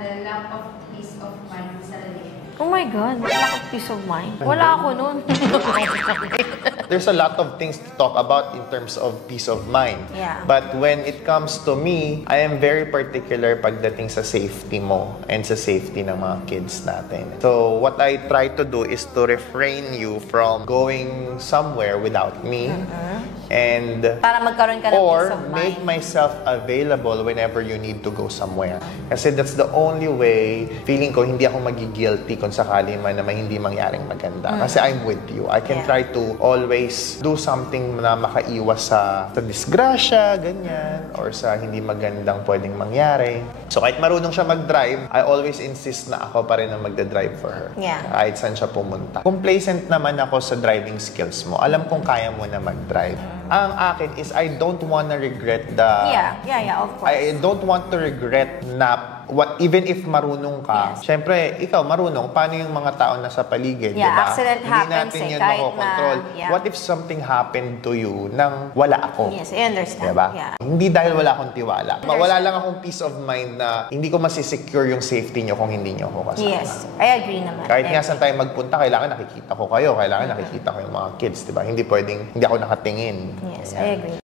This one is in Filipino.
mag-handle lack of peace of mind sa relationship? Oh my God, lack of peace of mind. Wala ako nun. There's a lot of things to talk about in terms of peace of mind. Yeah. But when it comes to me, I am very particular pagdating sa safety mo and sa safety ng mga kids natin. So what I try to do is to refrain you from going somewhere without me. And Para magkaroon ka ng peace of mind. make myself available whenever you need to go somewhere. Kasi that's the only way, feeling ko, hindi ako magigilty kung sakali man na may hindi mangyaring maganda. Kasi I'm with you. I can try to always do something na makaiwas sa disgrasya, ganyan, or sa hindi magandang pwedeng mangyari. So kahit marunong siya mag-drive, I always insist na ako pa rin ang magda-drive for her. Yeah. Kahit saan siya pumunta. Complacent naman ako sa driving skills mo. Alam kong kaya mo na mag-drive. Ang akin is I don't wanna regret the... Yeah, of course. I don't want to regret na even if marunong ka. Yes. Siyempre, ikaw marunong. Paano yung mga tao na sa paligid, Yeah, diba? accident Hindi happens natin yun kahit makokontrol. na... Yeah. What if something happened to you nang wala ako? Yes, I understand. Diba? Yeah. Hindi dahil wala akong tiwala. Wala lang akong peace of mind na hindi ko masisecure yung safety nyo kung hindi nyo ako kasama. Yes, I agree naman. Kahit nga saan tayo magpunta, kailangan nakikita ko kayo. Kailangan nakikita ko yung mga kids, diba? Hindi pwedeng, hindi ako nakatingin. Yes, I agree.